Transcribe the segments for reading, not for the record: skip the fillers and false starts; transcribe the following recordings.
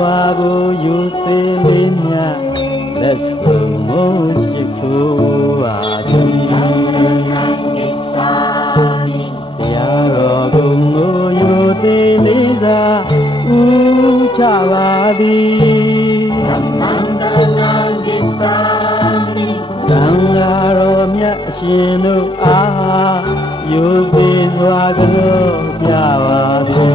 Swago Yuthilina, let's go Mochiku Adi. Yarogungo Yuthilina, Uchavadi. Gangaromya Shinu Ah, Yuthilwago Javadi.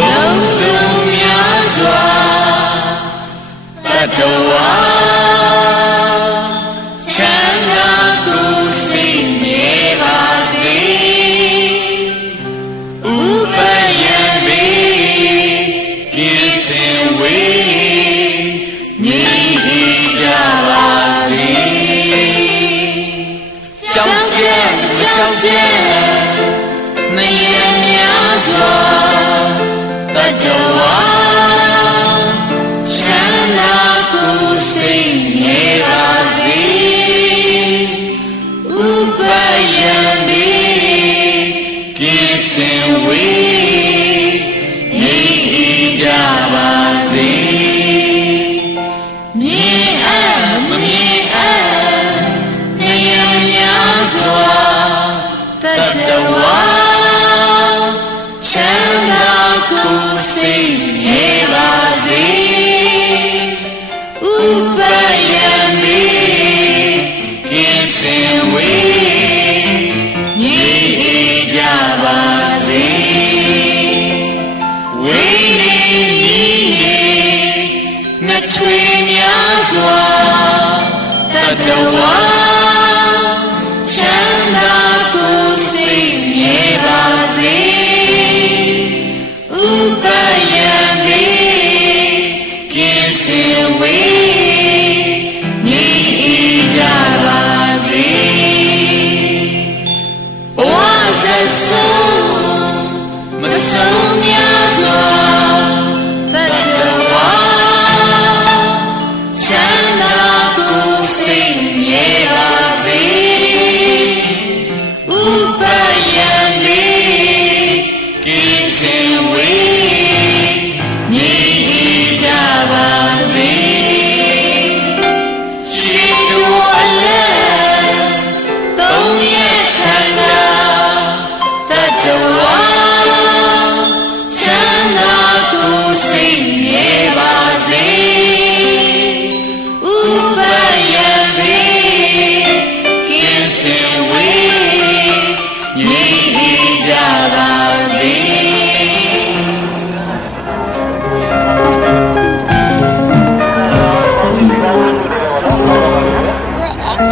လုံးစုံများစွာတတဝါချမ်းသာကိုယ်စိတ်မြဲပါစေဥပယံပေပြည့်စင်ဝေညီကြပါစေကြောင်းကျဲကြောင်းကျဲမယံများစွာတတဝါချမ်းသာကိုယ်စိတ်မြဲပါစေဥပယံပေပြည့်စင်ဝေညီကြပါစေမြင်အပ်မမြင်အပ်မယံများစွာတတဝါချမ်းသာကိုယ်စိတ်မြဲပါစေဥပယံပေပြည့်စင်ဝေညီကြပါစေဝိနေနီနေနှစ်ထွေများစွာတတဝါချမ်းသာကိုယ်စိတ်မြဲပါစေဥပယံပေပြည့်စင်ဝေညီကြပါစေဘဝဆက်ဆုံးမဆုံးများစွာတတဝါချမ်းသာကိုယ်စိတ်မြဲပါစေဥပယံပေပြည့်စင်ဝေညီကြပါစေရှိတော်အလတ်သုံးရခန္ဓာတတဝါချမ်းသာကိုယ်စိတ်မြဲပါစေဥပယံပေပြည့်စင်ဝေညီကြပါစေ တ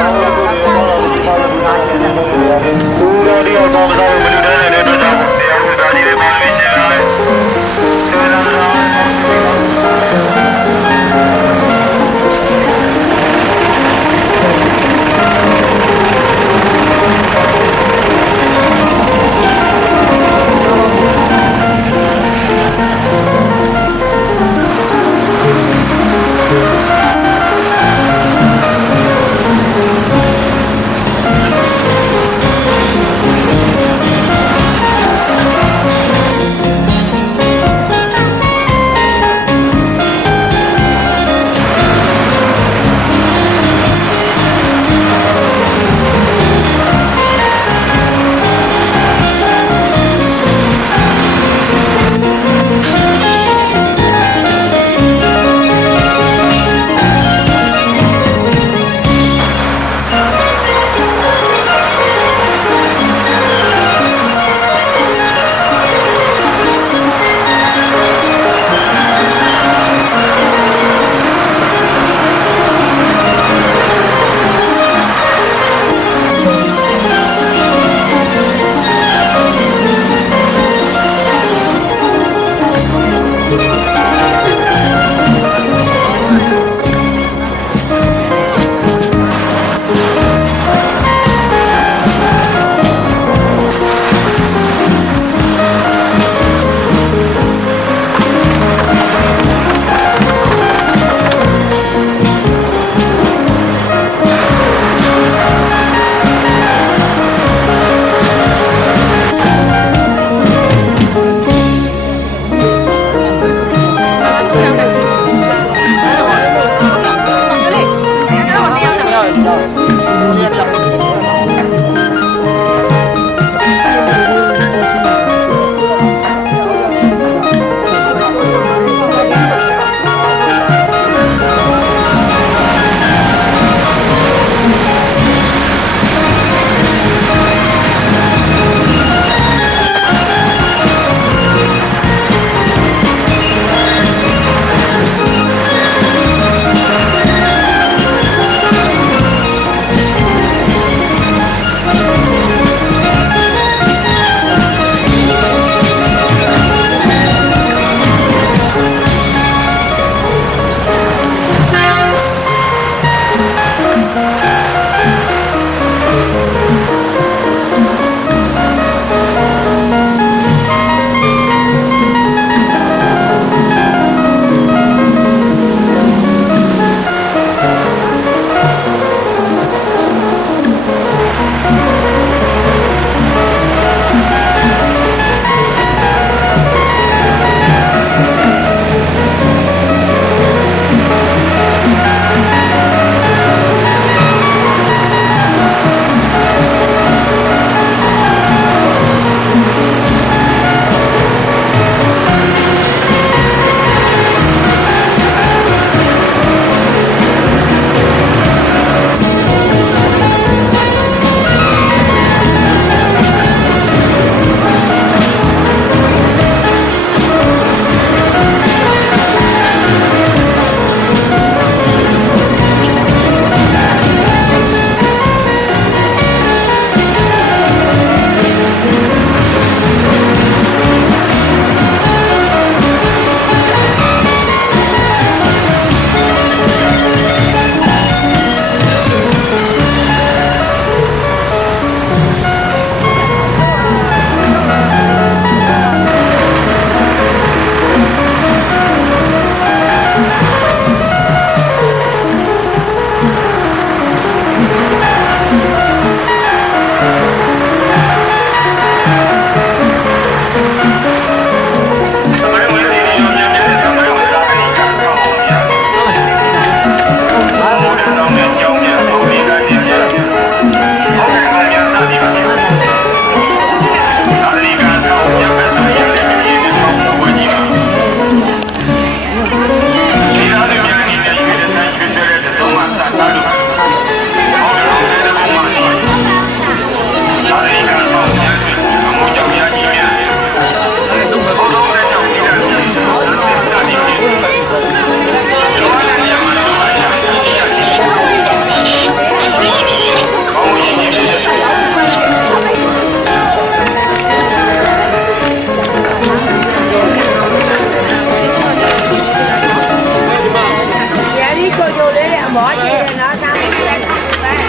မောကြည့်တယ်နော်သားလေးလည်းပဲ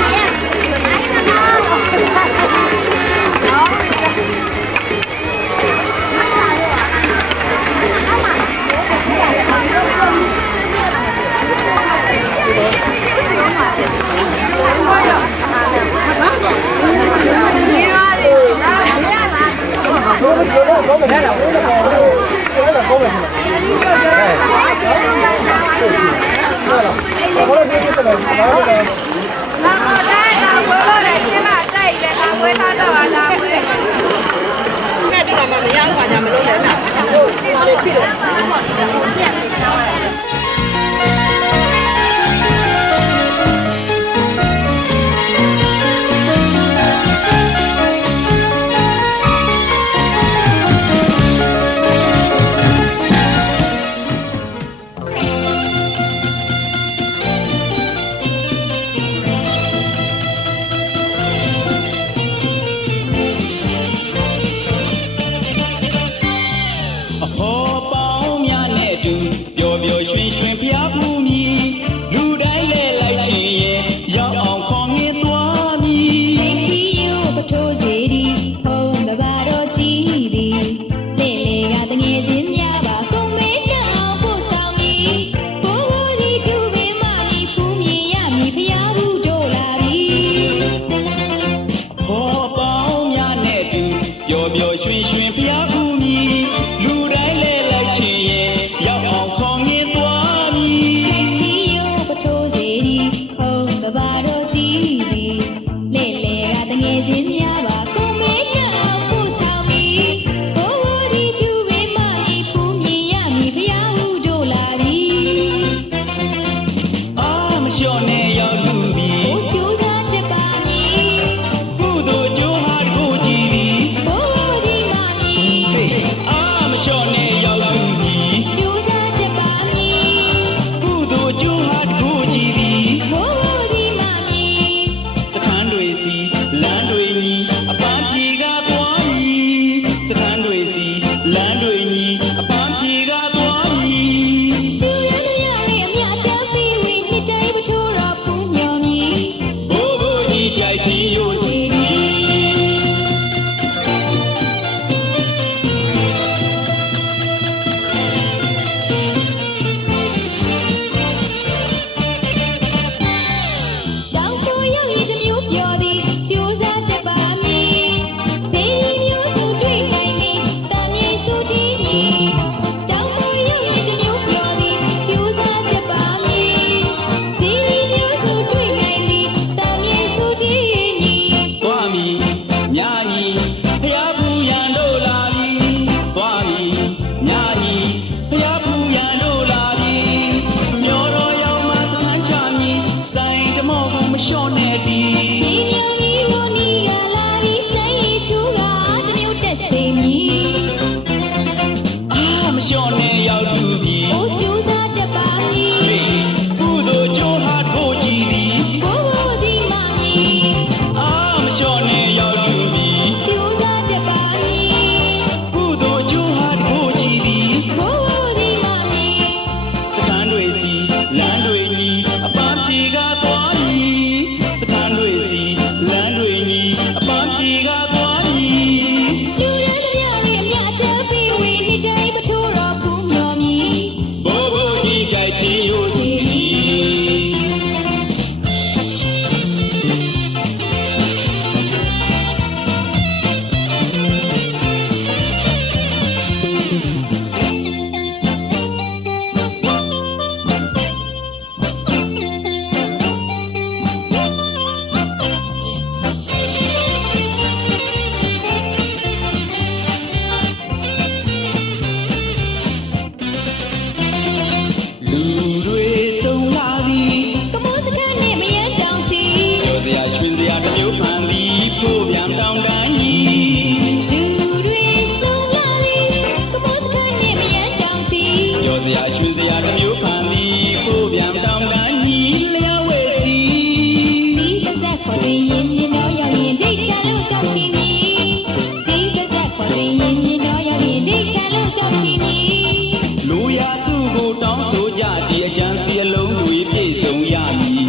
လူရစုကိုတောင်းဆိုကြဒီအကြံစီအလုံးတွေပြည့်စုံရမည်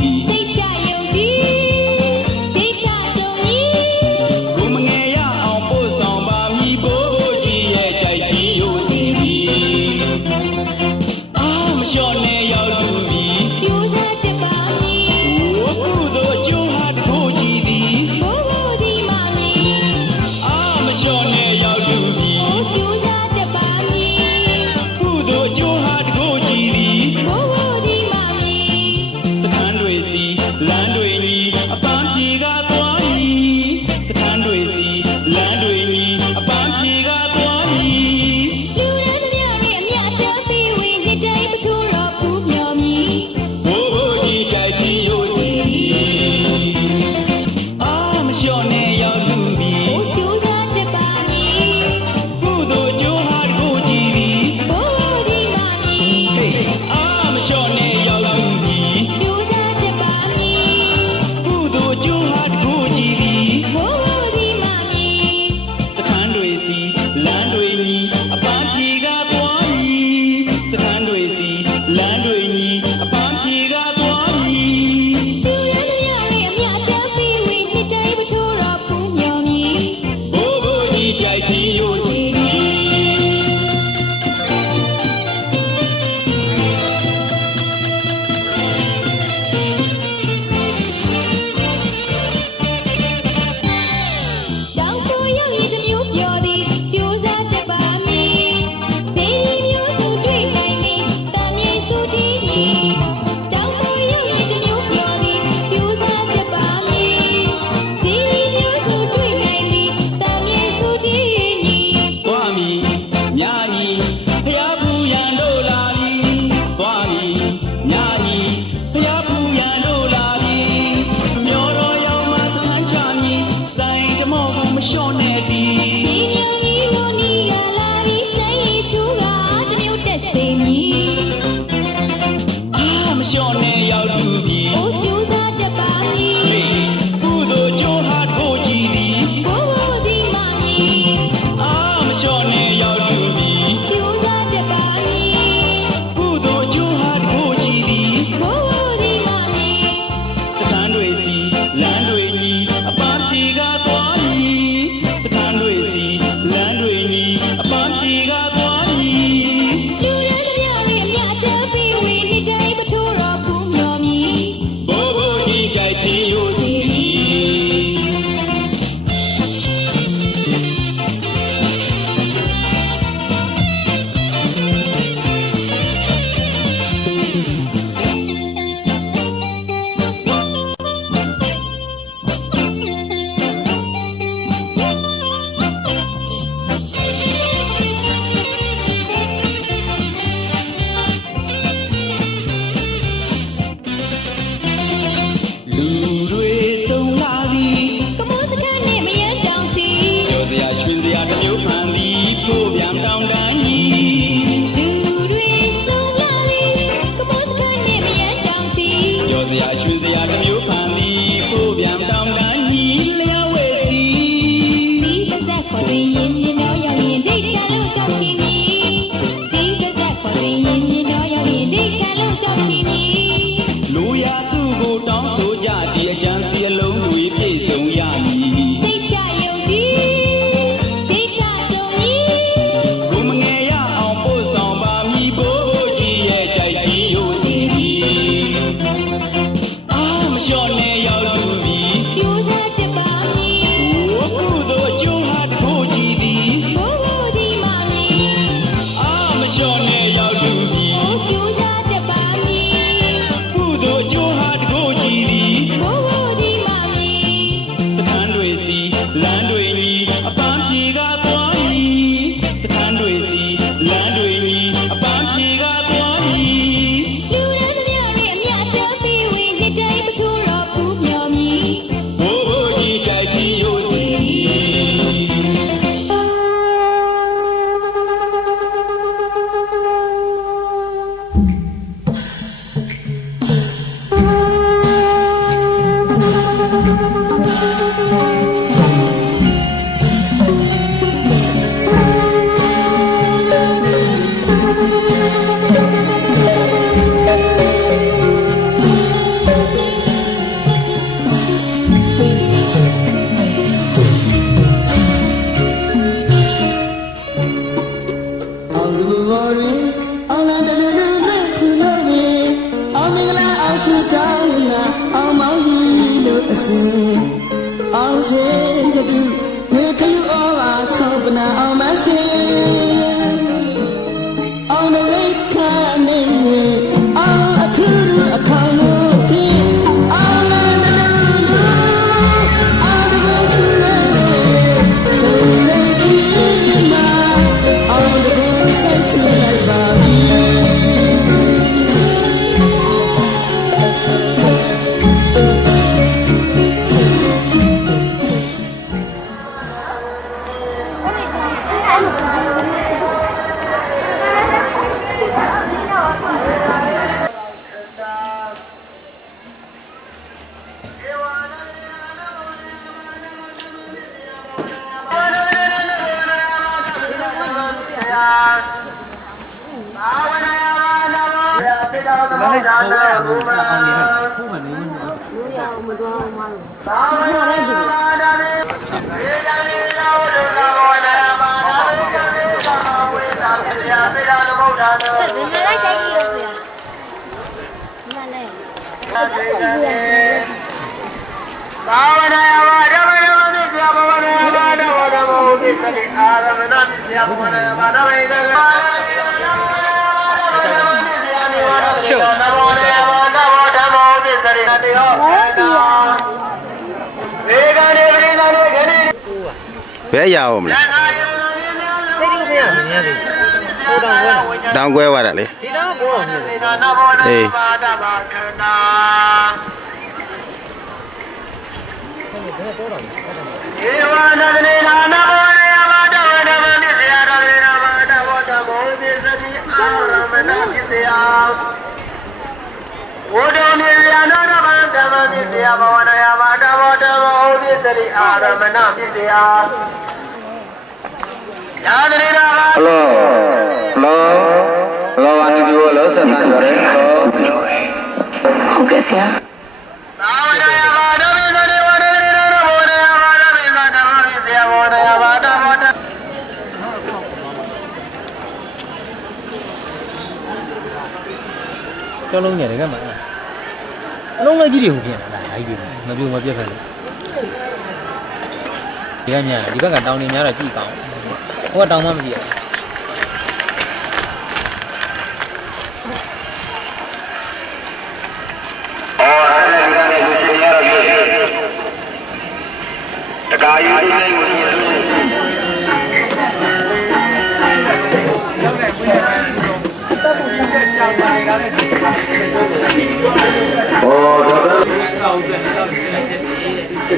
စေမည် မလျှော့နဲ့ရောက်သူပြီ အိုးကြိုးစားတတ်ပါမည် ကုသိုလ်ကျိုးဟာကိုကြည်သည် ဘိုးဘိုးစီမမည် မလျှော့နဲ့ရောက်သူပြီ ကြိုးစားတတ်ပါမည် ကုသိုလ်ကျိုးဟာကိုကြည်သည် ဘိုးဘိုးစီမမည် စခန်းတွေစီလမ်းတွေညီအပန်းဖြေကသွားမည်စခန်းတွေစီလမ်းတွေညီအပန်းဖြေကသွားမည် လူရန်တပြားလေးအမြတ်တပေးဝေနှစ်တိုင်းပထိုးတော်ဖူးမြော်မည် ဘိုးဘိုးကြီးကြိုက်ချင်ရိုးစီသည်လူတွေဆုံးလာသည် ကမောစခန်းနဲ့မရန်တောင်စီ ကျော်စရာရွှင်စရာတစ်မျိုးဖန်သည်ဖို့ပြန်တောင်းတန်းကြီး လူတွေဆုံးလာသည်ကမောစခန်းနဲ့မရန်တောင်စီ ကျော်စရာရွှင်စရာတစ်မျိုးဖန်သည်ဖို့ပြန်တောင်းတန်းကြီးလျှောက်ဝဲစီ ဒီတစ်ဆက်ခေါ်တွင်ရင်မြင်တော့ရောက်ရင်ဒိတ်ချလို့ကြောက်ချီမီဒီတစ်ဆက်ခေါ်တွင်ရင်မြင်တော့ရောက်ရင်ဒိတ်ချလို့ကြောက်ချီမီ လူရာစုကိုတောင်းဆိုကြဒီအကြံစီအလုံးတွေပြည့်စုံရမည် စိတ်ချယုံကြည်ဒိတ်ချဆုံးမည် ဘုံမငယ်ရအောင်ပို့ဆောင်ပါမည်ဘိုးဘိုးကြီးရဲ့ကြိုက်ကြီးရိုးစီသည်မလျှော့နဲ့ရောက်သူပြီ ကြိုးစားတတ်ပါမည် ကုသိုလ်ကျိုးဟာတကိုးကြည်သည် ဘိုးဘိုးဒီမမီ မလျှော့နဲ့ရောက်သူပြီ အိုးကြိုးစားတတ်ပါမည် ကုသိုလ်ကျိုးဟာတကိုးကြည်သည် ဘိုးဘိုးဒီမမီ စခန်းတွေစီလမ်းတွေညီအပန်းဖြေကသွားမည်စခန်းတွေစီလမ်းတွေညီအပန်းဖြေကသွားမည် လူရန်တပြားလေးအမြတ်တပေးဝေနှစ်တိုင်းပထိုးတော်ဖူးမြော်မည် ဘိုးဘိုးကြီးကြိုက်ကြီးရိုးစီသည်အောင်စုဘော်ရင်အောင်လာတဲ့လူတွေခူလို့ရင်အောင်မင်္ဂလာအောင်စုတောင်းနာအောင်မောင်ကြီးတို့အစဉ်အောင်စေကတူနေခယူအောပါထောပနာအောင်မစင်အောင်တဲ့ခါနေအောင်အထူးအခေါင်လို့ဖြစ်အောင်လာတဲ့လူအောင်တဲ့ခူလို့စေနေကြီးမှာအောင်တဲ့စိတ်ချလိုက်ပါပြီ ဘာဝနာယဝဓမ္မယောနိစ္စဘဝနာယဝဓမ္မဓမ္မဟုကိစ္စတိအာရမဏနိစ္စဘဝနာယဝဓမ္မဧကဂရှုပ်နမောနေယဝဓမ္မဓမ္မဟုကိစ္စတိတေဟောဝေကနေပရိသနေခဏိ ဘယ်ရအောင်မလဲ သိတိကိုမရမင်းရတယ်ဟိုတောင်ကွဲတောင်ကွဲသွားတာလေ ဒီတော့ဘောမြင်တယ်နမောနေယဝဓမ္မခဏာဧဝနတနေနာနမောနေယဝဓမ္မဓမ္မနိစ္စယရတနေနာမဓမ္မဓမ္မောပိစတိအာရမ မနာပစ္စယဝဒုန်နိယနာရမဓမ္မပစ္စယဘဝနာယဘာတဘောတဘောပစ္စရိအာရမနာပစ္စယယာတရိရာဟယ်လိုအန်ဒီဘောလို့ဆက်နေတယ်ဟုတ်ကဲ့ဆရာသာဝရယဘာဒမေသတိဝဒရိရာဘောရယဘာဒမေသဓမ္မပစ္စယဘောရယဘာတဘောတကျောင်းလုံးညတယ်ကမှအလုံးလိုက်ကြီးတွေဟိုပြင်လာအဲ့ဒီမပြုံမပြတ်ဖက်လို့ဒီကများဒီဘက်ကတောင်းနေများတော့ကြည့်ကောင်းဟိုကတောင်းမှမကြည့်ရတကားယူနေကို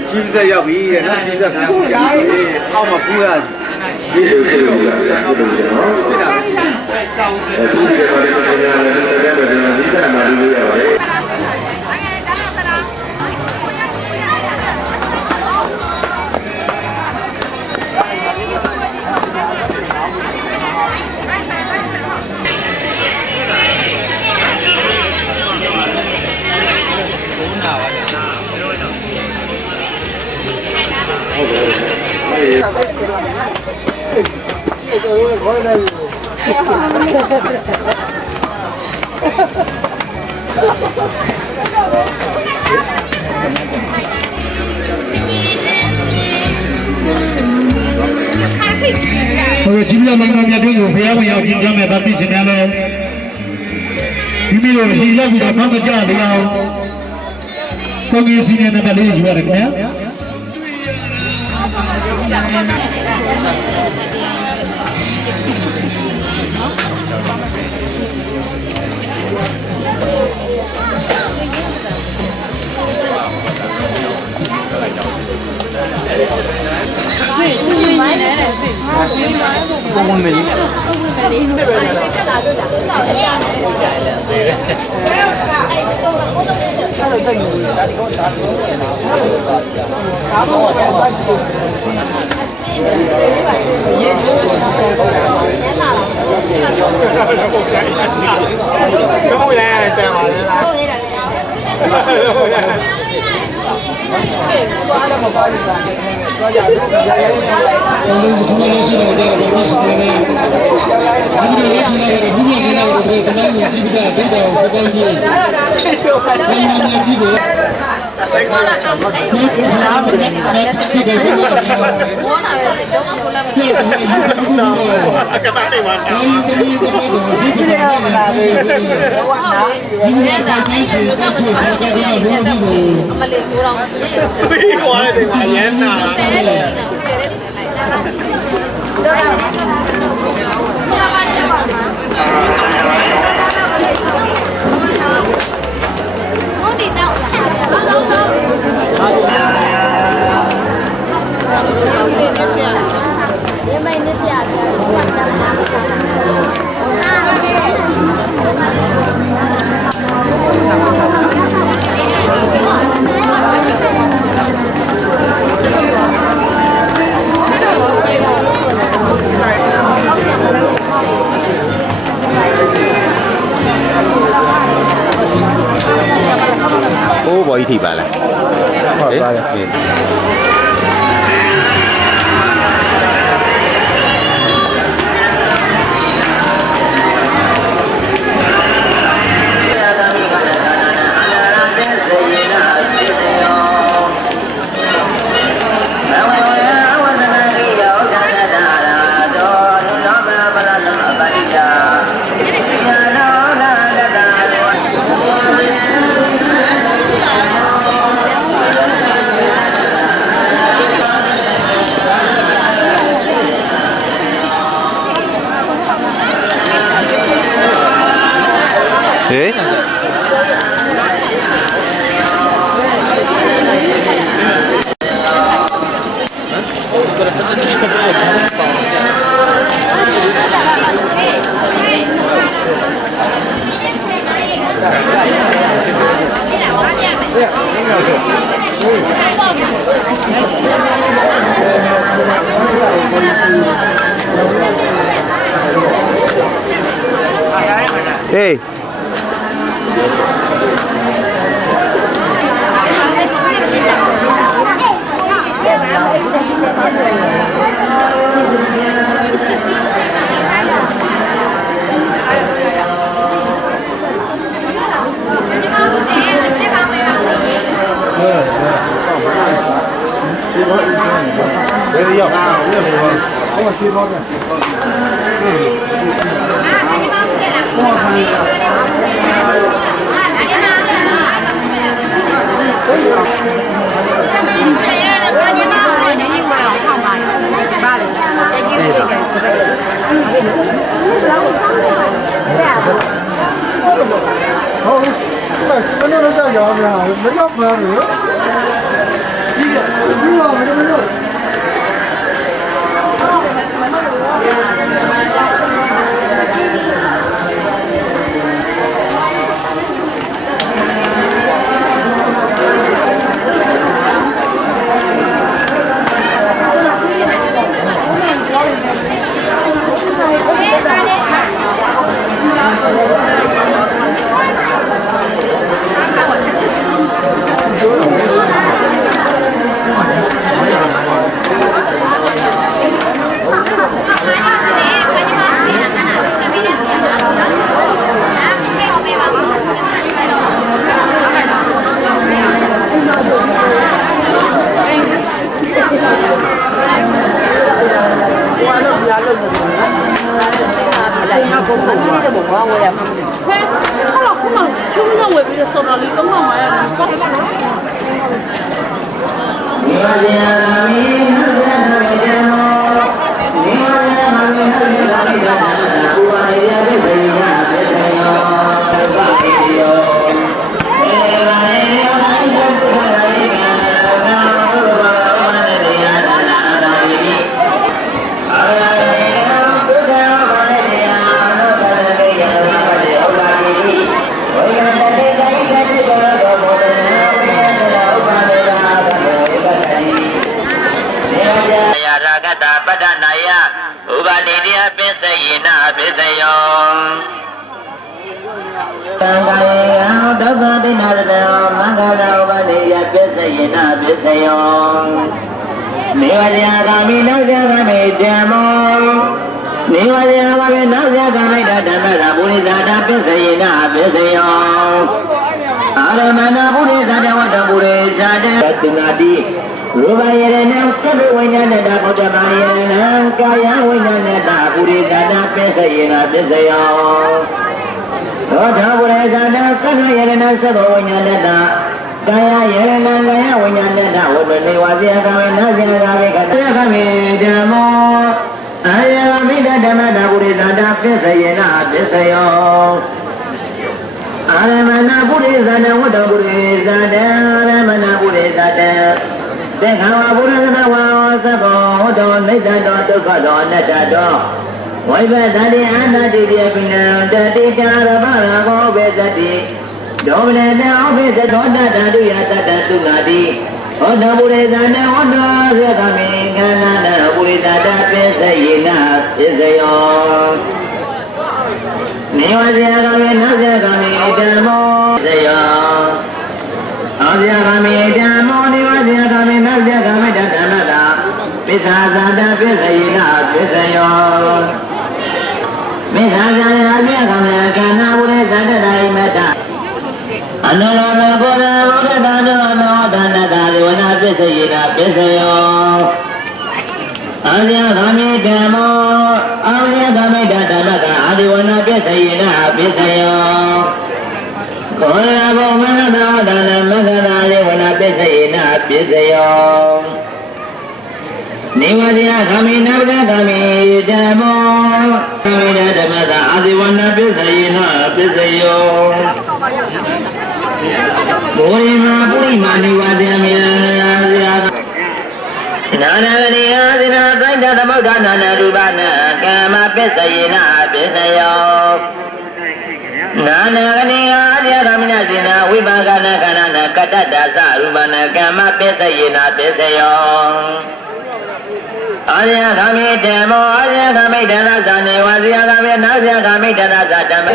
ကြီးစက်ရောက်ပြီတဲ့နော်ကြီးစက်ခံအောက်မှာပူရစီဒီလိုဖြစ်လို့ရတာဒီလိုကျွန်တော်ဖြစ်တာဆောင်းတယ်ဒီလိုပါတယ်ကျွန်တော်လည်းတက်တယ်ကျွန်တော်ဒီကမှလုပ်ရပါတယ်ကြီးပြမင်္ဂလာမြတ်တို့ကိုဘုရားဝင်ရောက်ကြည့်ကြမယ်ဗတ်သိရှင်များလည်းဒီမိတို့ရှိလောက်ပြီးတော့မကြလေအောင်ကိုကြီးစီနေတဲ့နံပါတ်လေးယူရတယ်ခင်ဗျာဘုံဘုံမေးဘောကြီးထိပါလားဟုတ်ပါရဲ့ဟေး Hey. Nana ကတ္တဒါသရူပနာကမ္မပစ္စယေနာပစ္စယောအာရယဂမိဓမ္မောအာရယဂမိဓမ္မဇာနေဝဇိယဂမိနာဇယဂမိဓမ္မဇာဓမ္မ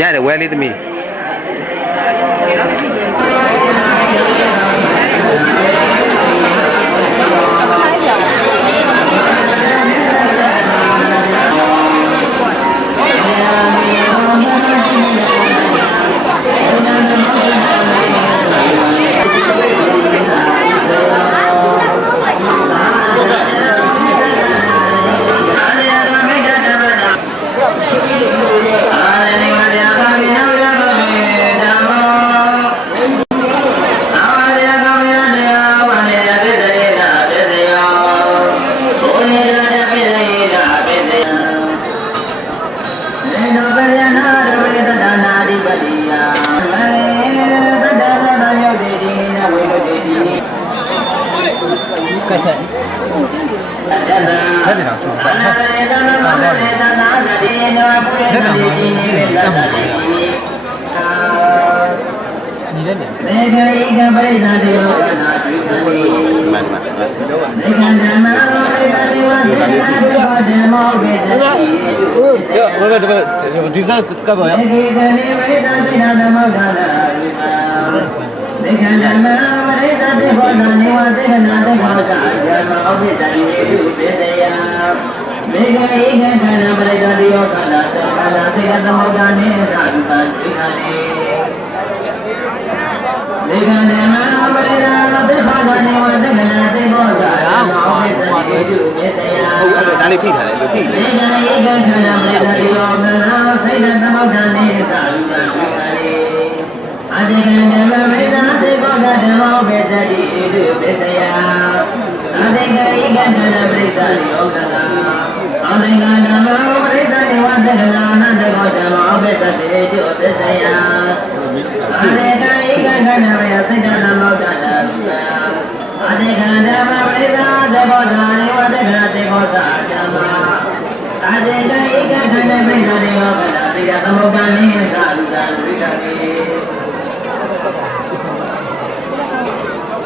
ရတယ်ဝဲလေးသမီးကဆက်ဟုတ်တယ်နော်ဟုတ်တယ်လက်ကောင်မကြီးနေတယ်တတ်မှာနေတဲ့နေ မေဃိကပရိသတိယောဂနာတိသတိမေဃဓမ္မဝေဒတိဝသေနဓမ္မောဝေဒတိဒီစားကပ်ပါရ မေဃိကနိဝေဒတိနာဓမ္မောဒါနာမေဃဓမ္မဝေဒတိဘောဓနိဝသေနဓမ္မောဒါဓမ္မောဝေဒတိပိစယမေဃိကခန္ဓာပရိသတိယောဂနာသံဃာသေကသမုဒ္ဒနေသာဓုပံသိခာနေဒေဂန္ဓမပရိဒါသေဘာဂနေဝသေကနာသေဘောဇာရာမောဟိသတိတုမေတယဟုတ်အဲ့ဒါလေးဖိထားတယ်လို့ဖိ ဒေဂဧကခန္ဓာပရိဒါတိယောဂနာသိဒသမုဒ္ဒနေသာလူကံဝိကာရေအတေကံဓမ္မပရိဒါသေဘောဇာဓမ္မောဘေသတိတုမေတယအတေကဧကခန္ဓာပရိဒါတိယောဂနာအတေကဓမ္မပရိဒါတိဝသေကနာနတေဘောဓမ္မောဘေသတိတုမေတယအတေကဧကခန္ဓာဝေသိတ္တနမောတတာအတေကဓမ္မပရိဒါသေဘောဓာနေဝသေကသေဘောဇာဓမ္မာအတေကဧကခန္ဓာပရိဒါနေဝကနာသေကသမုပ္ပါနေသာလူသာဝိတ္တိ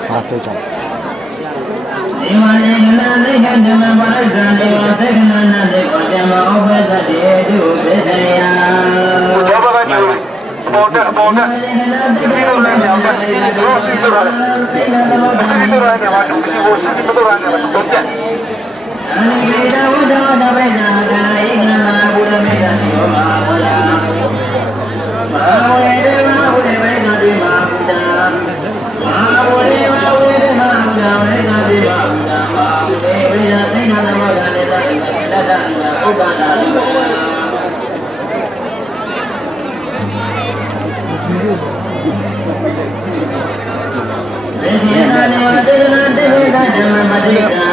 ဟာပြောကြေဝနေကနာသေကဓမ္မပရိဒါနေဝသေကနာနသေဘောဓမ္မောဥပသတိတုပိစယပေါ်တဲ့ပေါ်တဲ့ဒီလိုလည်းမဟုတ်ဘူးတော့စီတော့တယ်စီတော့တယ်မှာသူစီကိုစီတော့တယ်မှာတော့ပြတ်အနိကေတဝတ္တဝတ္တဗေဒာကနာဧကနာဘုရမေတ္တာယောမဘုရားမဟာဝေဒေဝဝေဗေဒတိမဘုရားမဟာဝေဒေဝဝေဒေမဘုရားဝေဒတိမဘုရားမဟာဝေဒေဝေဒသိဏနမောဒနေသတိတတ္တဥပ္ပန္နာလောသေတိနာနေဝသေနာသေကဓမ္မပတိကာ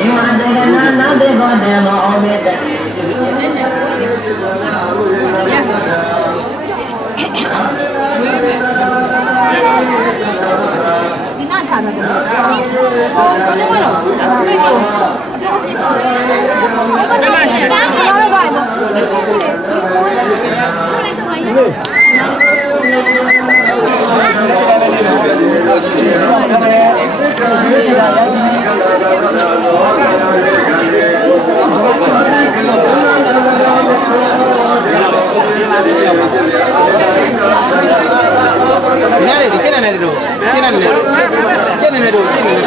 ဧဝသေကနာနာသေဘောဓမ္မောမေတ္တိဒီနာချာတယ်ဟောဘယ်လိုလဲပြေကိုဘယ်မှာရှိလဲဘာလဲဘာလဲဒီခက်နေတယ်တို့ခက်နေတယ်ခက်နေတယ်တို့ခက်နေတယ်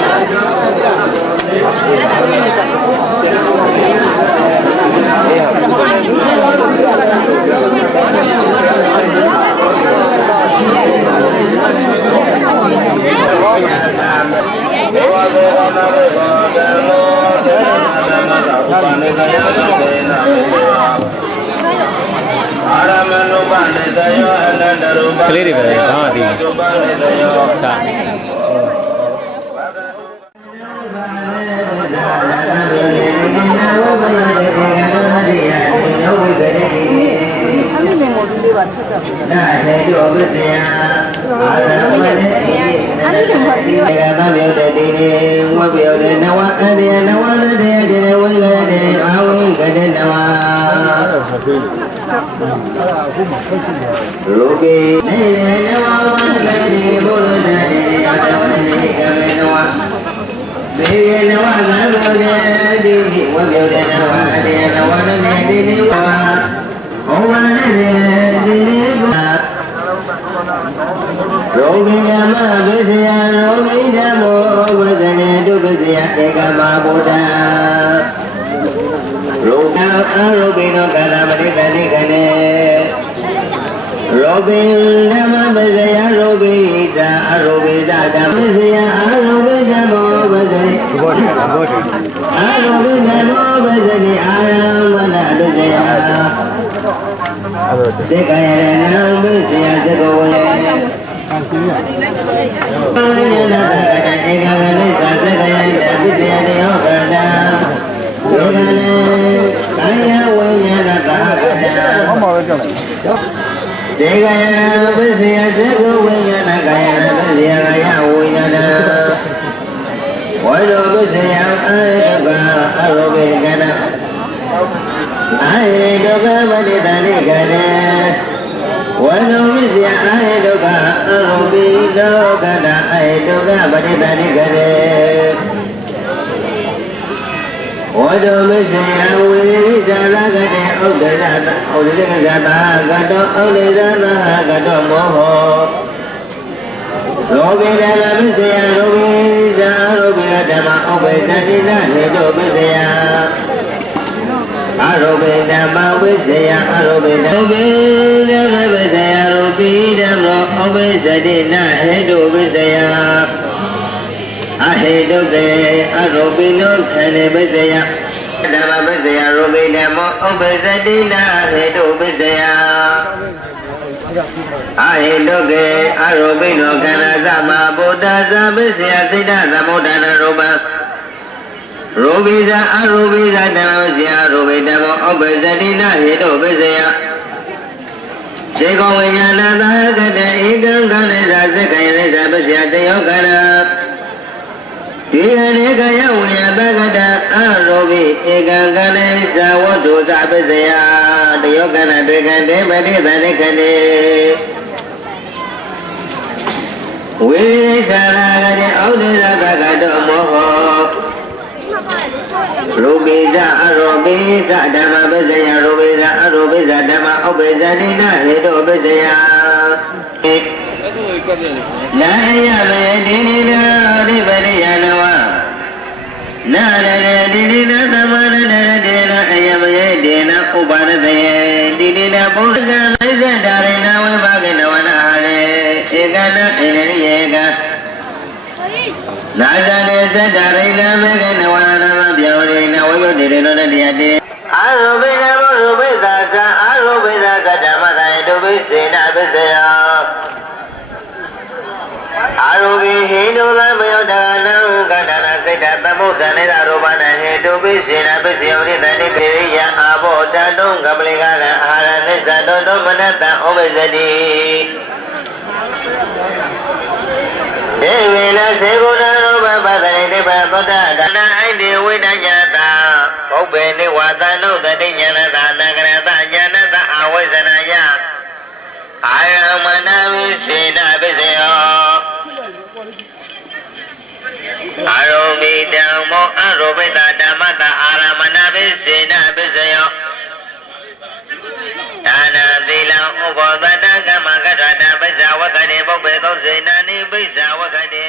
ကလေးတွေပဲဘာမှမသိဘူး။စာ တေကေကနတိယနောဝိကတိနာတေတောဝိတယအာရမဏေကေကသမြေတေတိဝေပြောတေနဝအတေနဝနတေတေဝိကတေအာဝိကတေနဝรูปีနေနဝဝတေတိဘုရတေအာရမဏေကေနဝသေနဝသံဃေတိဝေပြောတေနဝအတေနဝနတေတိဝါဩဝါနေတိရောဂိယမဝိဇယရောဂိဓမ္မောဝဇ္ဇနေတုပဇယဧကမဗုဒ္ဓရောဂအရောဂိနောကာလပရိသတိခနေရောဂိဓမ္မဝဇ္ဇယရောဂိတာအရောဂိတာဓမ္မဝဇ္ဇယအရောဂိဓမ္မောဝဇ္ဇနေဘောဓအရောဂိဓမ္မောဝဇ္ဇနေအာရမဏတုဇယသေကယရဏဝိဇ္ဇယသကောဝေဧကဂလိသသကယတပိတယတေယောကတံဧကလေကာယဝိညာဏကာကတံဟောမှာပဲကြောက်လိုက်သေကယဝိဇ္ဇယသကောဝိညာဏကာယဝိဇ္ဇယကာယဝိညာဏဝေလောဝိဇ္ဇယအာယတကအရောဂေကနအာယေဒုက္ခပတိတလိကတေဝေနောဝိဇ္ဇယအာယေဒုက္ခအရောဂိလောကတအာယေဒုက္ခပတိတလိကတေဝေနောဝိဇ္ဇယဝိရိဇာလကတေဥဒ္ဒရတဥဒ္ဒရကတာကတောဥဒ္ဒရနာကတောမောဟောရောဂိဓမ္မဝိဇ္ဇယရောဂိဇာရောဂိဓမ္မဥပ္ပဇ္ဇတိနာဟေတုဝိဇ္ဇယအရောဂိဓမ္မဝိဇ္ဇယအရောဂိဓမ္မဝိဇ္ဇယရောဂိဓမ္မဥပ္ပဇ္ဇတိနာဟေတုဝိဇ္ဇယအဟေတုကေအရောဂိနောခန္ဓေဝိဇ္ဇယဓမ္မဝိဇ္ဇယရောဂိဓမ္မဥပ္ပဇ္ဇတိနာဟေတုဝိဇ္ဇယအဟေတုကေအရောဂိနောခန္ဓာသမဗုဒ္ဓဇဝိဇ္ဇယစိတ္တသမုဒ္ဒနာရူပရောဘိဇာအရောဘိဇာဓမ္မဝဇ္ဇယရောဘိဓမ္မဥပ္ပဇ္ဇတိနာဟေတုဝိဇ္ဇယဇေကောဝိညာဏသာကတေဧကံကလေသာသက္ကယလေသာပစ္စယတယောကနာဒီအရေကယဝိညာတကတအရောဘိဧကံကလေသာဝတ္တုသပစ္စယတယောကနာတေကံတေပတိသတိခတေဝိရိသရာကတိဩဒိသတကတောမောဟောရောဂိဇာအရောဂိဇာဓမ္မပစ္စယရောဂိဇာအရောဂိဇာဓမ္မဥပ္ပဇ္ဇတိနာဟေတုပစ္စယနာယမေတိနိနာရိပရိယနဝနာရတိနိနာသမရတေနအယမယေတေနဥပါရတေတိနိနာဘုရားမိစ္ဆဒါရိနာဝိပါကိနဝနာဟရေဧကနာဣန္ဒရိယေကနာဇာနေသတ္တရိဏမေကနဝနာမပြောရိဏဝိဘုဒ္ဓရေနောတတရားတေအာရောပိနမောရူပိသသအာရောပိသသဓမ္မသာယတုပိစေနာပစ္စယအာရောပိဟိတုသမယောဒါနံကန္တနာစိတ်တသမုဒ္ဒနေရူပနာဟေတုပိစေနာပစ္စယဝိတတိပိရိယအာဘောတတုံကပလိကကအာရသစ္စာတောတောမနတံဩဝိဇ္ဇတိေဝေနသေဂုဏရောပပသရိတိပသောတဒါနအိတေဝိဒညတာဘုဗ္ဗေနိဝါသနုတတိညာဏတာတကရတညာဏတအဝိဇ္ဇနာယအာရမဏဝိစေနပစ္စယောအာရောမိဓမ္မောအရောပိတဓမ္မတအာရမဏဝိစေနပစ္စယောဒါနသီလဥပောသတ္တကမ္မကတ္တပိစ္ဆဝကတိပုပ္ပေသောစေနာနိပိစ္ဆဝကတိ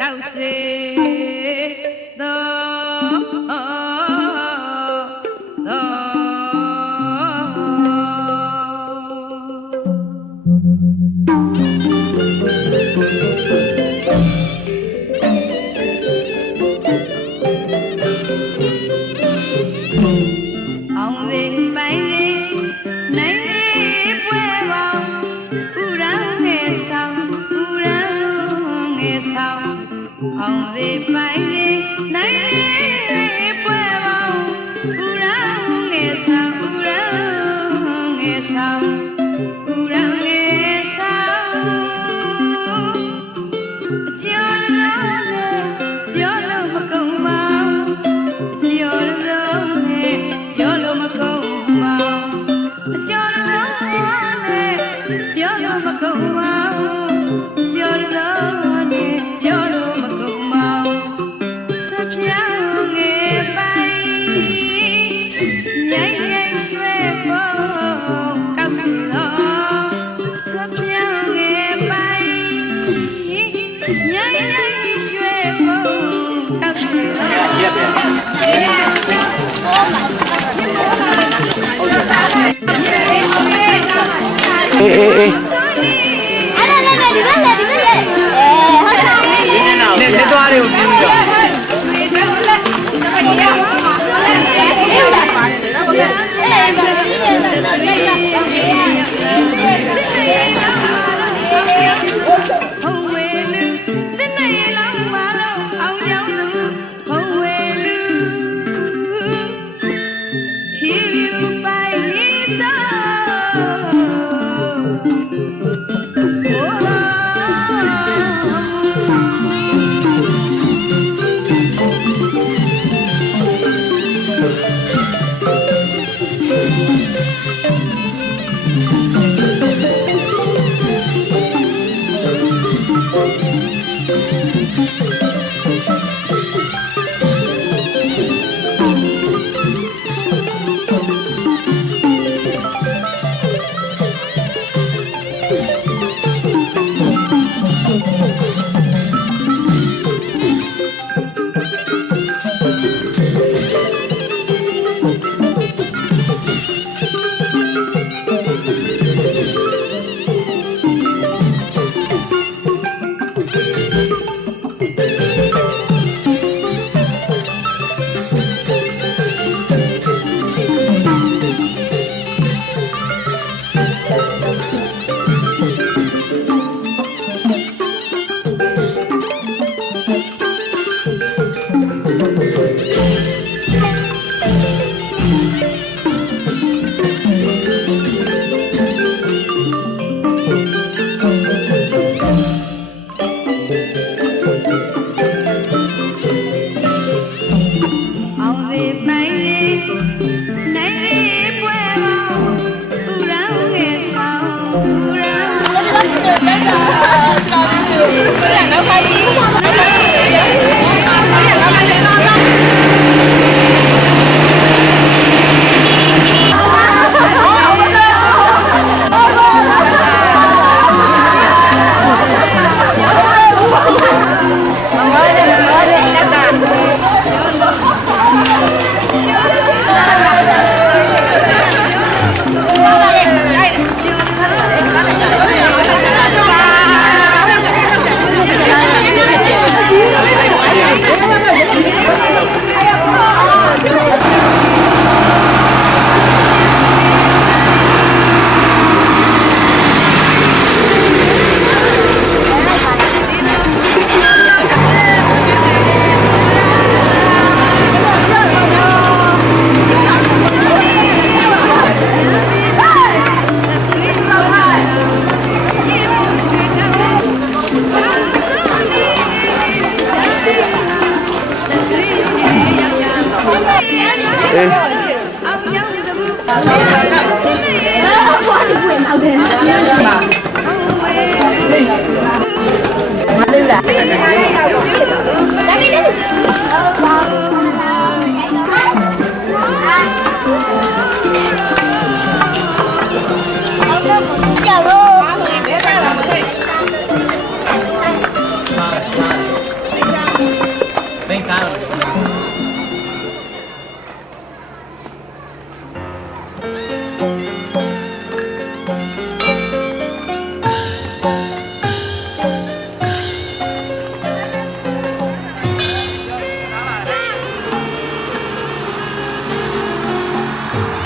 တောက်စေအောင်လေပိုင်လေနိုင်လေပွဲပေါင်းဥရန်ငယ်ဆောင်ဥရန်ငယ်ဆောင်အောင်လေပိုင်လေနိုင်လေပွဲပေါင်းဥရန်ငယ်ဆောင်ဥရန်ငယ်ဆောင်ဥရန်ငယ်ဆောင်အကျော်လုံးနဲ့ပြောလို့မကုန်ပါအကျော်လုံးနဲ့ပြောလို့မကုန်ပါအကျော်လုံးနဲ့ပြောလို့မကုန်ပါအကျော်လုံးနဲ့ပြောလို့မကုန်ပါဆက်ပြားငယ်ပိုင်ရိုင်းရိုင်းရွှဲဖို့ကောက်စီတော့ဆက်ပြားငယ်ပိုင်ရိုင်းရိုင်းရွှဲဖို့ကောက်စီတော့အေးအေးအေး အဲ့ဒါလည်းဒီဘက်လည်းဟုတ်တယ်နေသွားတယ်ကိုပြင်းပြီးတော့ ဘုံဝဲလူသစ်နေလောင်းမလို့အောင်ကြောင်းလူဘုံဝဲလူချီလူပိုင်လေးစား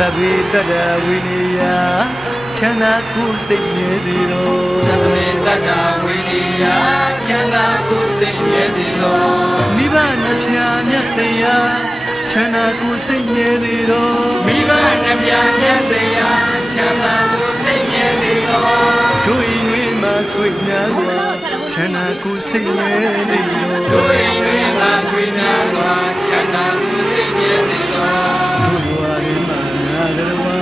တပိတတဝိနိယချမ်းသာကိုယ်စိတ်မြဲစေတော်တပိတတဝိနိယချမ်းသာကိုယ်စိတ်မြဲစေတော်မိဘနှဖျားမျက်စိရာချမ်းသာကိုယ်စိတ်မြဲစေတော်မိဘနှဖျားမျက်စိရာချမ်းသာကိုယ်စိတ်မြဲစေတော်တို့၏တွင်မှဆွေများစွာချမ်းသာကိုယ်စိတ်မြဲစေတော်တို့၏တွင်မှဆွေများစွာချမ်းသာကိုယ်စိတ်မြဲစေတော်တို့ရွာတွင်မှများတော်ဝါ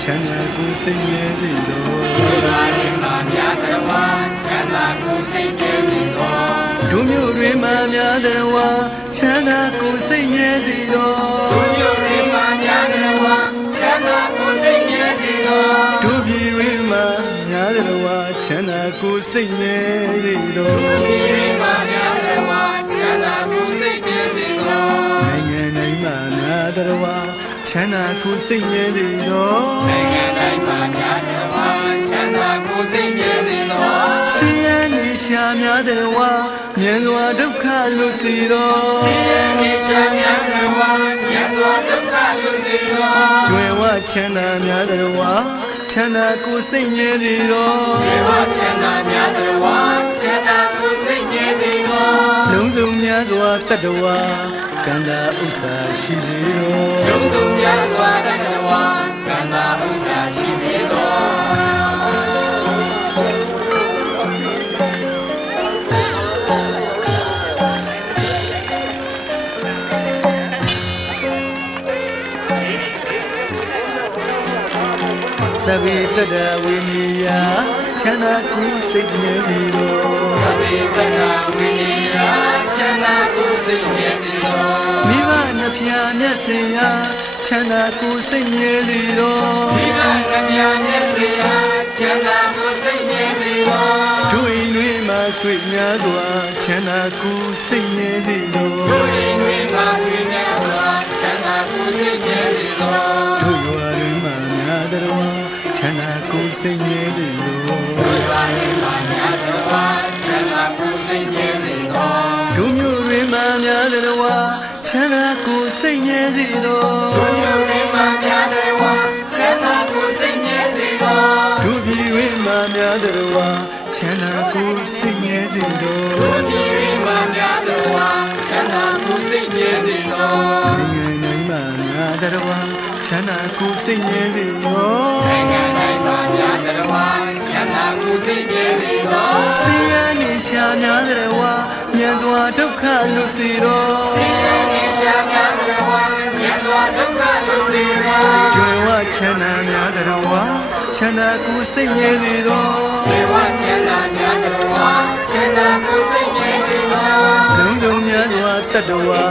ချမ်းသာကိုယ်စိတ်မြဲစေတော်တို့ရွာတွင်မှများတော်ဝါချမ်းသာကိုယ်စိတ်မြဲစေတော်တို့မြို့တွင်မှများတော်ဝါချမ်းသာကိုယ်စိတ်မြဲစေတော်တို့မြို့တွင်မှများတော်ဝါချမ်းသာကိုယ်စိတ်မြဲစေတော်တို့ပြည်တွင်မှများတော်ဝါချမ်းသာကိုယ်စိတ်မြဲစေတော်တို့ပြည်တွင်မှများတော်ဝါချမ်းသာကိုယ်စိတ်မြဲစေတော်နိုင်ငံတိုင်းမှများတော်ဝါချမ်းသာကိုယ်စိတ်မြဲစေတော်နိုင်ငံတိုင်းမှများတော်ဝါချမ်းသာကိုယ်စိတ်မြဲစေတော်ဆင်းရဲနေရှာများတော်ဝါမြတ်စွာဒုက္ခလွတ်စေတော်ဆင်းရဲနေရှာများတော်ဝါမြတ်စွာဒုက္ခလွတ်စေတော်ကျွယ်ဝချမ်းသာများတော်ဝါချမ်းသာကိုယ်စိတ်မြဲစေတော်ကျွယ်ဝချမ်းသာများတော်ဝါချမ်းသာကိုယ်စိတ်မြဲစေတော်လုံးစုံများစွာတတ္တဝါကန္တာဥစ္စာရှိစေတော်လုံးစုံများစွာတတ္တဝါကန္တာဥစ္စာရှိစေတော်တပိတတဝိနိယချမ်းသာကိုယ်စိတ်မြဲစေတော်တပိတတဝိနိယချမ်းသာကိုယ်စိတ်မြဲစေတော်မိဘနှဖျားမျက်စိရာချမ်းသာကိုယ်စိတ်မြဲစေတော်မိဘနှဖျားမျက်စိရာချမ်းသာကိုယ်စိတ်မြဲစေတော်တို့အိမ်တွင်မှဆွေများစွာချမ်းသာကိုယ်စိတ်မြဲစေတော်တို့အိမ်တွင်မှဆွေများစွာချမ်းသာကိုယ်စိတ်မြဲစေတော်တို့ရွာတွင်မှများတော်ချမ်းသာကိုယ်စိတ်မြဲစေတော်တို့ရွာတွင်မှများတော်ချမ်းသာကိုယ်စိတ်မြဲစေတော်တို့မြို့တွင်မှများတော်ချမ်းသာကိုယ်စိတ်မြဲစေတော်တို့မြို့တွင်မှများတော်ချမ်းသာကိုယ်စိတ်မြဲစေတော်တို့ပြည်တွင်မှများတော်ချမ်းသာကိုယ်စိတ်မြဲစေတော်တို့ပြည်တွင်မှများတော်ချမ်းသာကိုယ်စိတ်မြဲစေတော်နိုင်ငံတိုင်းမှများတော်ချမ်းသာကိုယ်စိတ်မြဲစေတော်နိုင်ငံတိုင်းမှများတော်ချမ်းသာကိုယ်စိတ်မြဲစေတော်ဆင်းရဲနေရှာများတော်မြတ်စွာဒုက္ခလွတ်စေတော်ဆင်းရဲနေရှာများတော်မြတ်စွာဒုက္ခလွတ်စေတော်ကျွယ်ဝချမ်းသာများတော်ချမ်းသာကိုယ်စိတ်မြဲစေတော်ကျွယ်ဝချမ်းသာများတော်ချမ်းသာကိုယ်စိတ်မြဲစေတော်လုံးစုံများစွာတတ္တဝါ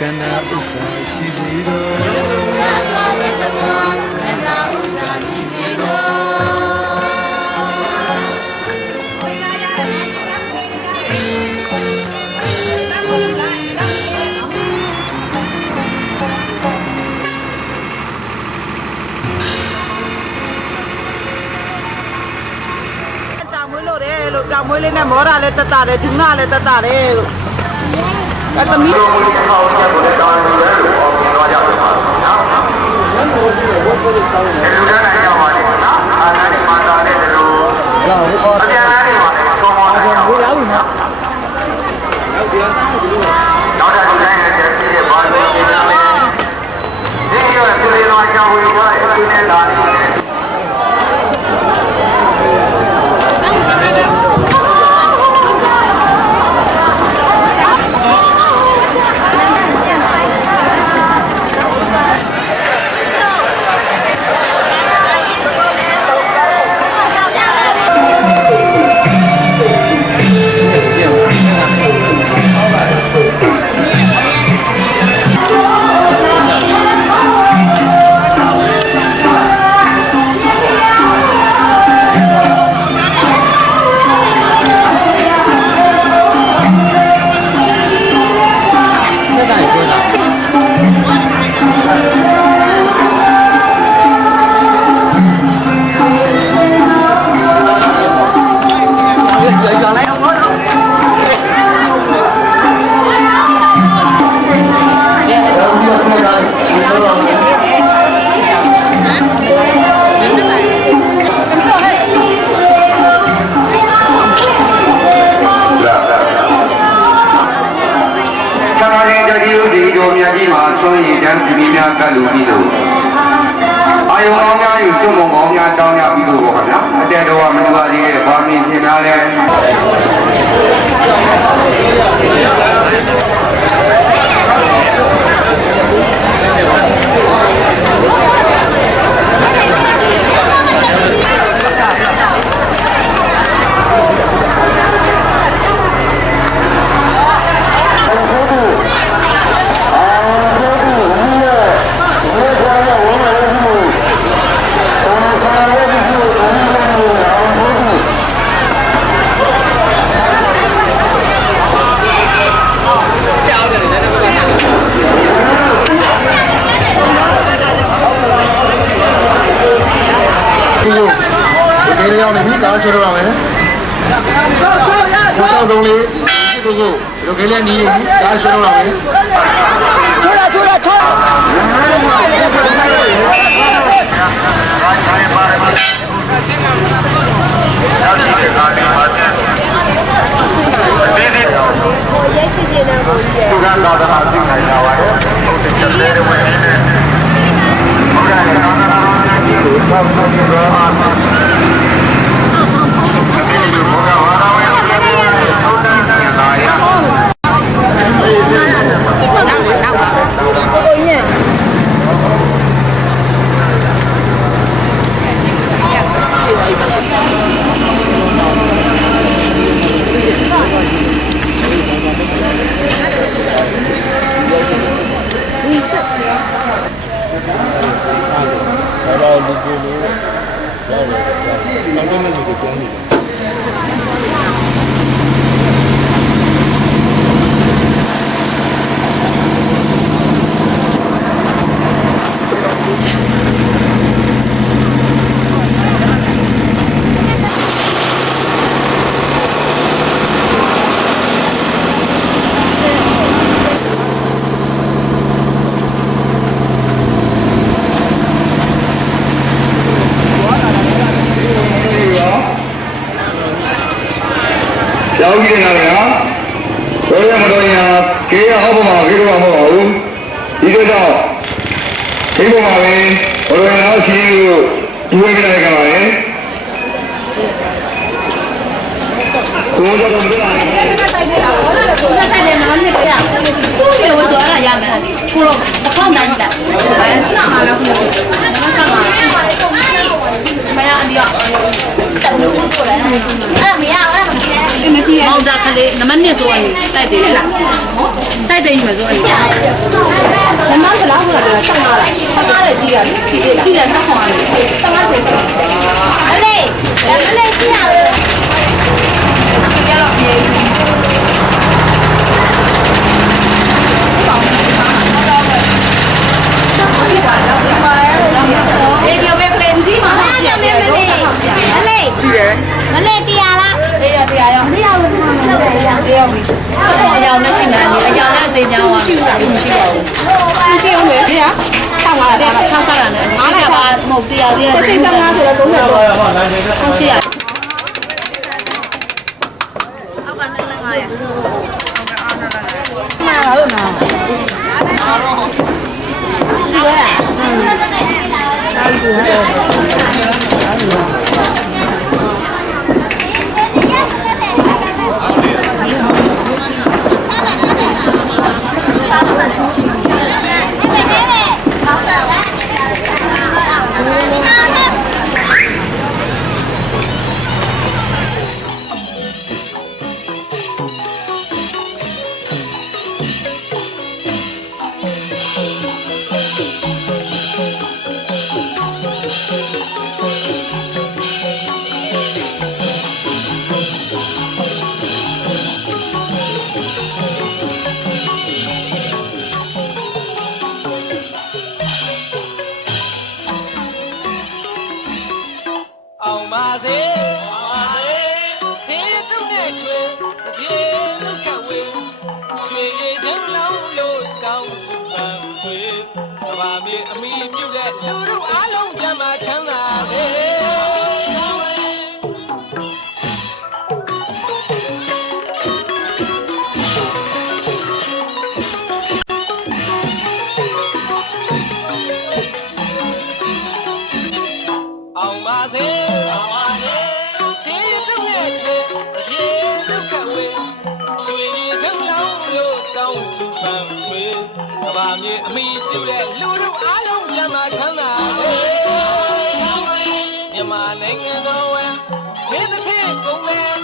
ကန္တာဥစ္စာရှိစေတော်လုံးစုံများစွာတတ္တဝါကန္တာဥစ္စာရှိစေတော်တောင်မွေးလေးနဲ့မောတာလည်းတက်တာတယ်ဒူနာလည်းတက်တာတယ်လို့အဲသမီးတို့ဒီအောက်ချက်ကိုလည်းတောင်းနေတယ်လို့အော်ပြောကြပါမယ်နော်။ဝန်ကိုဒီဝတ်ကိုစောင်းနေတယ်လူတိုင်းရောက်ပါလိမ့်မယ်နော်။အာနာနေမာတာနဲ့တူအပြန်လာနေပါလိမ့်မယ်ကောင်းပါလိမ့်မယ်။ဟုတ်လားနော်။နောက်ပြန်စားလို့နောက်တာဒီတိုင်းနဲ့ပြည့်တဲ့ဘာလို့ဒီလိုလဲ။ဒီရောပြည်တော်အကြောင်းဝင်သွားတဲ့အင်းနဲ့လာနေတယ်။ ပေါ်မြတ်ကြီးမှာဆွမ်းရည်တန်းစီမီများကတ်လူပြီးတော့အာယုံကောင်းများယူကျွတ်မုံကောင်းများတောင်းရပြီးတော့ပါဗျာအတဲတော်ကမလူပါသေးတဲ့ဘာမင်းရှင်များလဲဒီလိုမျိုးဒီကားဆွဲရမယ်ဆောက်ဆုံးလေးကိုဒီလိုကလေးနီးကားဆွဲရမယ်ဆွဲချောရဲရှိရှိနဲ့ကိုကြီးရဲ့ သူကတော့ဒါအသိနိုင်တာပါဟုတ်တယ်ကျေးဇူးဝင်နေတယ်ဟုတ်ကဲ့တော့တော့ကျေးဇူးပါကျေးဇူးပါဘာသာဝင်ဟုတ်တယ်ဒါရရောက်ပြီလားဗျာတော်ရမတော်ညာကေရဟောပေါ်မှာခေတော့မဟုတ်ဘူးဒီတော့ဒီပေါ်မှာပဲဘယ်လိုလဲရှိလို့ဒီဝေးကြတယ်ကပါလေကိုယ်တော့မသိလားဆိုင်တယ်နော်နှစ်ပြသူ့ရေဝဆိုရရမယ်ကိုတော့မကောင်းနိုင်ဘူးလားဘယ်နာမှာလဲကိုမရအဒီရတက်လို့ဆိုတယ်အဲ့မရအဲ့မကြည့်မကြည့်မောင်တာကလေးနမနှစ်ဆိုရင်တိုက်တယ်လားတိုက်တယ်မှာဆိုရင်နမကလားဆိုတာကဆက်လာတာဆက်လာတဲ့ကြီးကချီတယ်ချီတယ်ဆက်ခွန်ရတယ်ဆက်လာတယ်အလေးအလေးကြည့်ရတယ်ဒီကတော့ပြေးအေးဒီဘက်ပလေဒီမှာမလေးမလေးကြည့်တယ်မလေးတရားလားတရားရောမတရားဘူးတရားပြီအယောင်နဲ့ရှိနေတယ်အယောင်နဲ့သိပြောင်းသွားတာမရှိပါဘူးကြည့်အောင်လေတရားဆောက်လာတယ်ဆောက်တာနဲ့အားလိုက်ပါမဟုတ်တရားသေးတယ်65ဆိုတော့30တော့ဟုတ်ရှိရအောက်ကနဲ့900ဟုတ်ကဲ့အားနဲ့ စုပန်းချွေကဘာမြေအမိပြုတဲ့လူတို့အားလုံးချမ်းသာချမ်းသာမြန်မာနိုင်ငံတော်ဝဲမင်းတစ်ထည့်ကုန်တယ်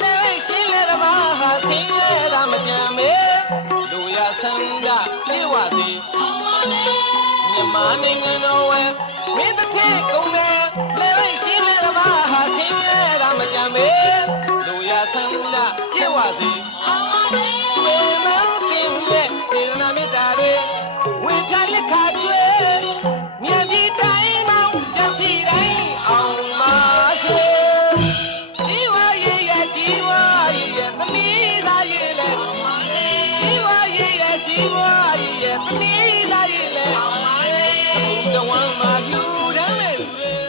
လဲရှင်းလဲတမဟာဆင်းရဲတာမကြမ်းမေလူရဆန္ဒပြေဝစီမြန်မာနိုင်ငံတော်ဝဲမင်းတစ်ထည့်ကုန်တယ်လဲရှင်းလဲတမဟာဆင်းရဲတာမကြမ်းမေလူရဆန္ဒပြေဝစီရွှေမောင်းတင်ရဲ့စေတနာမေတ္တာတွေဝေချလက်ခါချွေမြတ်ပြည်တိုင်းမောင်းကြစီတိုင်းအောင်ပါစေဒီဝရဲ့ရဲ့ကြီးဝရဲ့သမီးသားရဲ့လေဒီဝရဲ့ရဲ့စီဝရဲ့သမီးသားရဲ့လေဘုံတော်ဝမ်းမှာလူတန်းမဲ့လူတွေ တ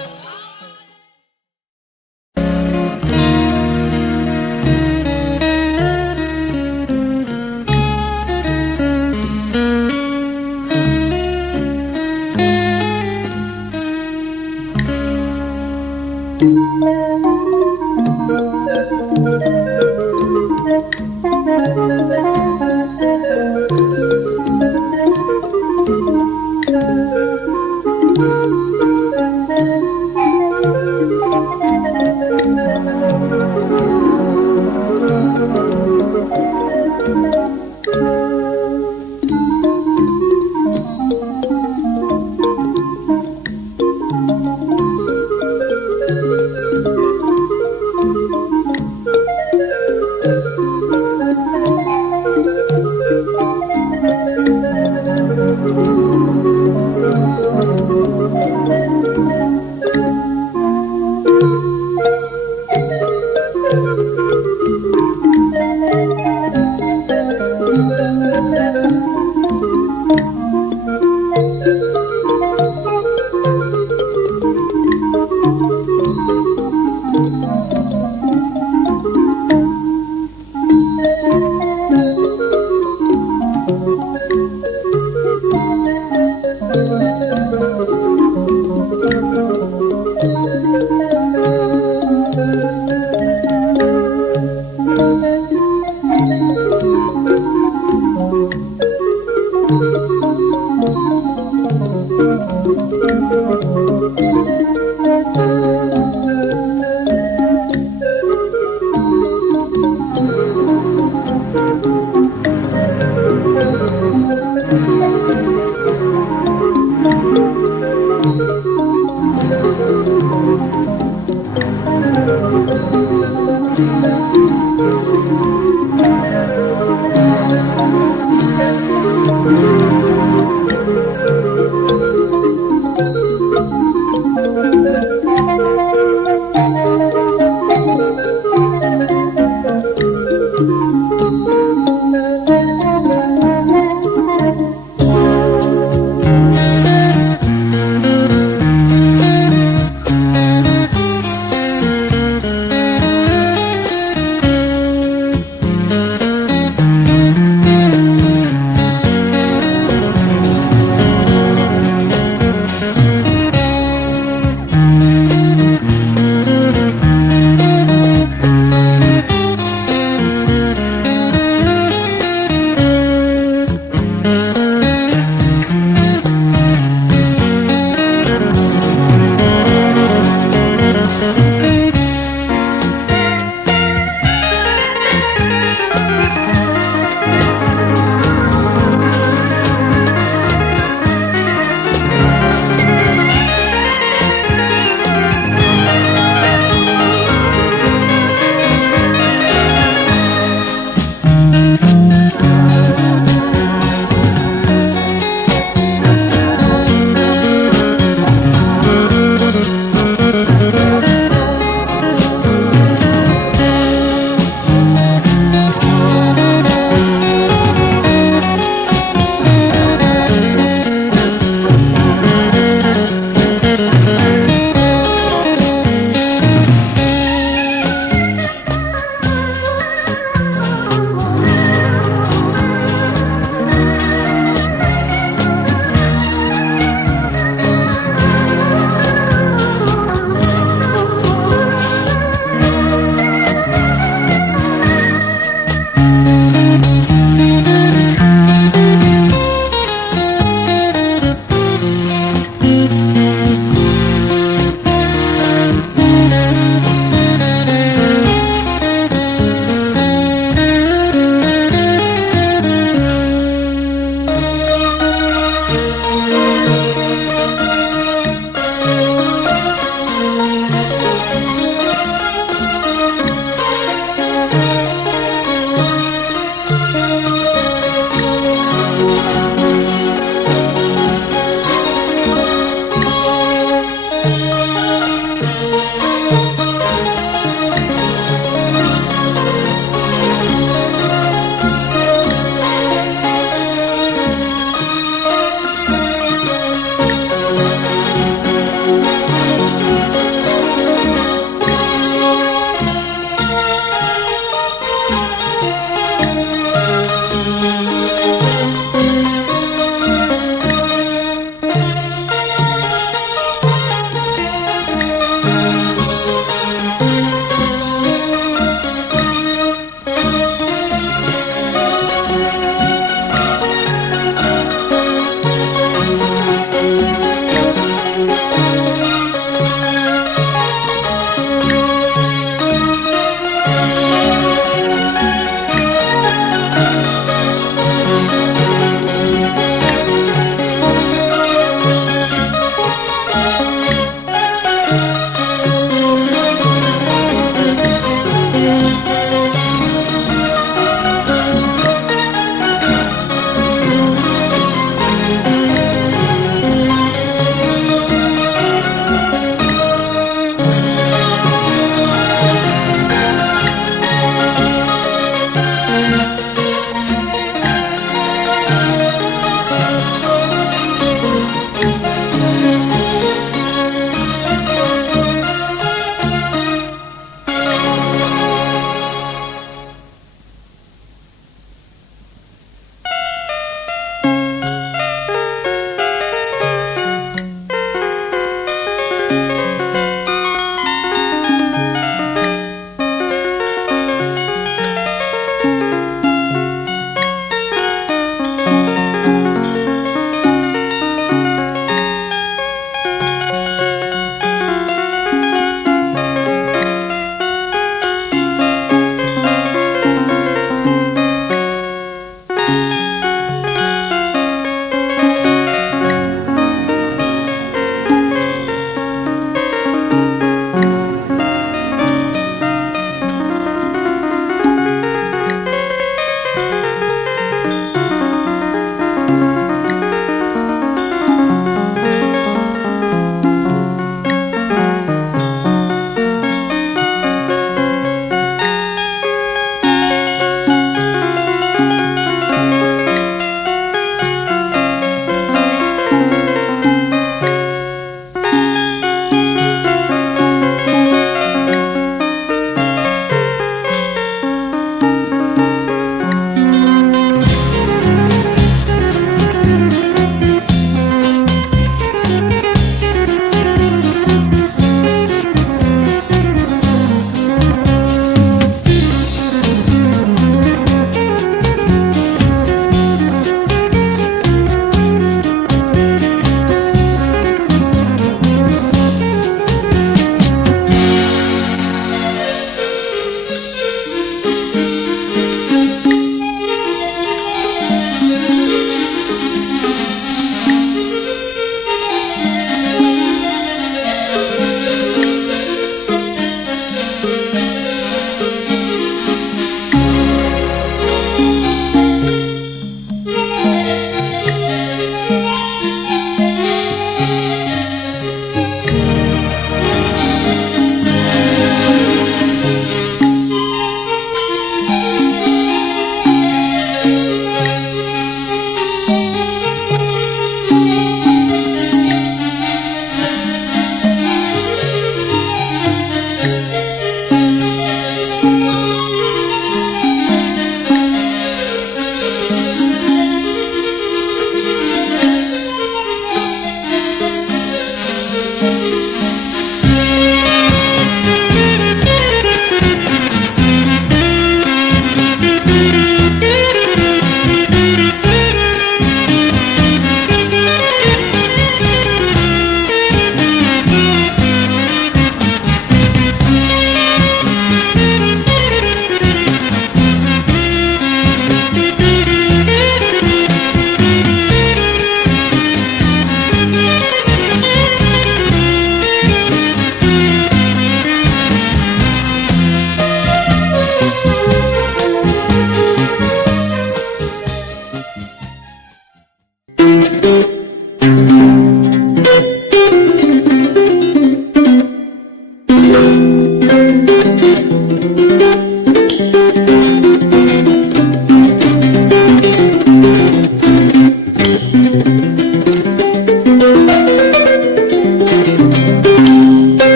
တ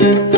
။